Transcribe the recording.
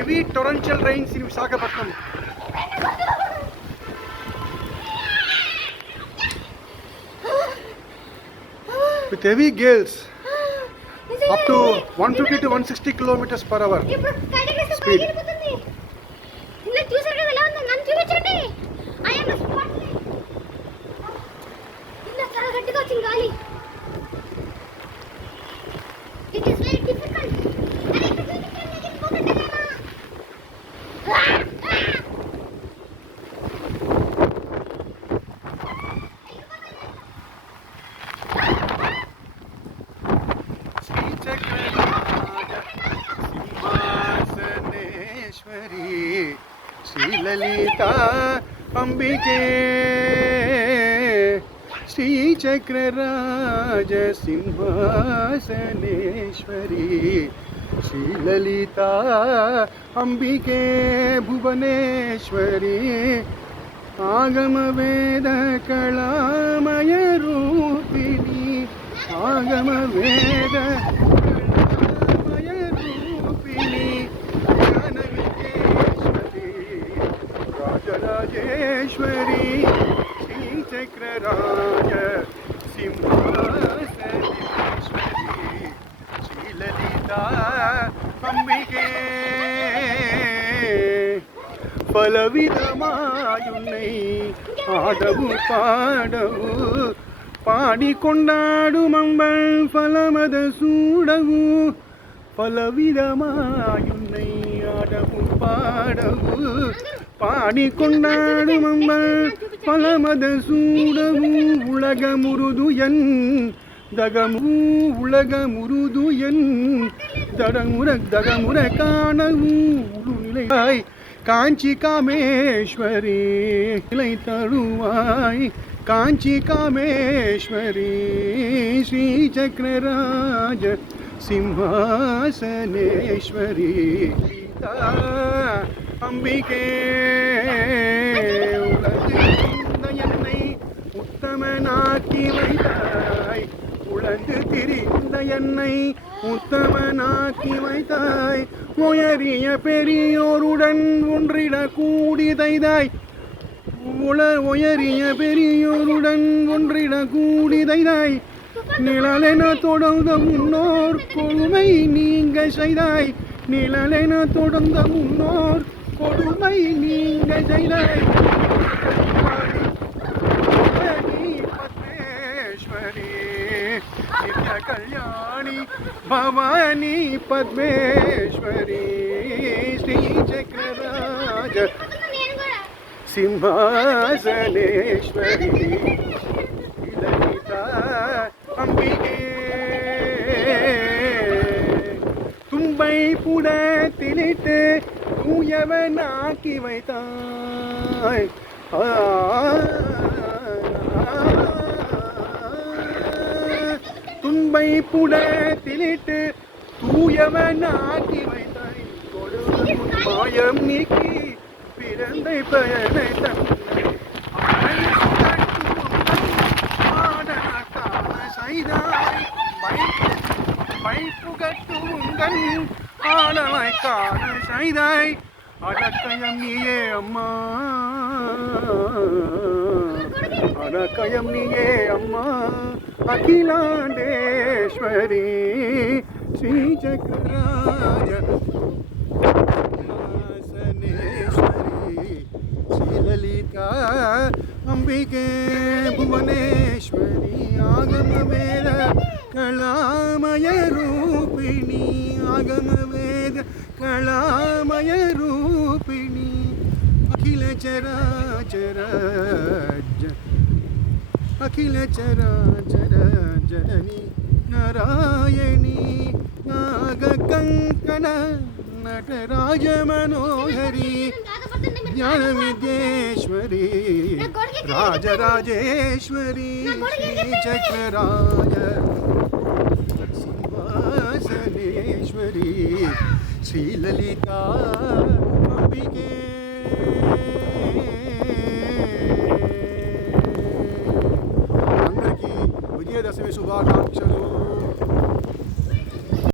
heavy torrential rains in Visakhapatnam. With heavy gales up to 150 to 160 kilometers per hour speed. It is very difficult. Sri Lalita Ambike Sri Chakraraja Simhasaneshwari Sri Lalita Ambike Bhuvaneshwari Agama Veda Kalamaya Rupini Agama Veda Kalamaya Rupini Rajarajeshwari Sri Chakraraja Simhasaneshwari Sri Lalita Ambike பலவிதமாயுன்னை ஆடவு பாடவு பாடிக்கொண்டாடும் Hanbal பலமத சூடவு பலவிதமாயுன்னை ஆடவு பாடவு பாடிக்கொண்டாடும் Hanbal பலமத சூடவு உலகமுருதுயன் தகமு உலகமுருதுயன் தகமுற காணவு உருநிலையாய் காஞ்சி காமேஸ்வரி இலை தருவாய் காஞ்சி காமேஸ்வரி ஸ்ரீ சக்கரராஜ சிம்ஹாசனேஸ்வரி சீதா அம்பிகே உலகு என்னை உத்தமனாக்கி வைத்தாய் உலகு திரிந்த என்னை உத்தமனாக்கி வைத்தாய் உயரிய பெரியோருடன் ஒன்றிட கூடி தைதாய் உயரிய பெரியோருடன் ஒன்றிட கூடி தைதாய் நிழலென தொடர்ந்த முன்னோர் கொடுமை நீங்க செய்தாய் நிழலென தொடர்ந்த முன்னோர் கொடுமை நீங்க செய்தாய் பத்மேஸ்வரி நித்ய கல்யாணி பவானி பத்மேஸ்வரி ஸ்ரீ சக்கரராஜ சிம்ஹாசனேஸ்வரி லலிதா அம்பிகே தும்பை புடத்திலிட்டு தூயவனாக்கி வைத்தாய் தும்பை புடத்திலிட்டு தூயவனாக்கி வைத்தாய் கொடுக்கும் மாயம் நீக்கி பிறந்தை பயனை தந்தை செய்தாய் வைப்புகட்டுங்கள் ஆடவாய் காண செய்தாய் அடக்கயம் நீயே அம்மா அடக்கயம் நீயே அம்மா அகிலாண்டேஸ்வரி ஸ்ரீ சக்கரராஜ ஸ்ரீ லலிதா அம்பிகே புவனேஸ்வரி ஆகம வேத கலாமய ரூபிணி ஆகம வேத கலாமய ரூபிணி அகில சராச்சர அகில சராச்சர ஜனனி நாராயணி நாக கங்கண நடராஜ மனோஹரி ஞான வித்யேஸ்வரி ராஜராஜேஸ்வரி ஸ்ரீ சக்கரராஜ சிம்ஹாசனேஸ்வரி ஸ்ரீ லலிதா அம்பிகே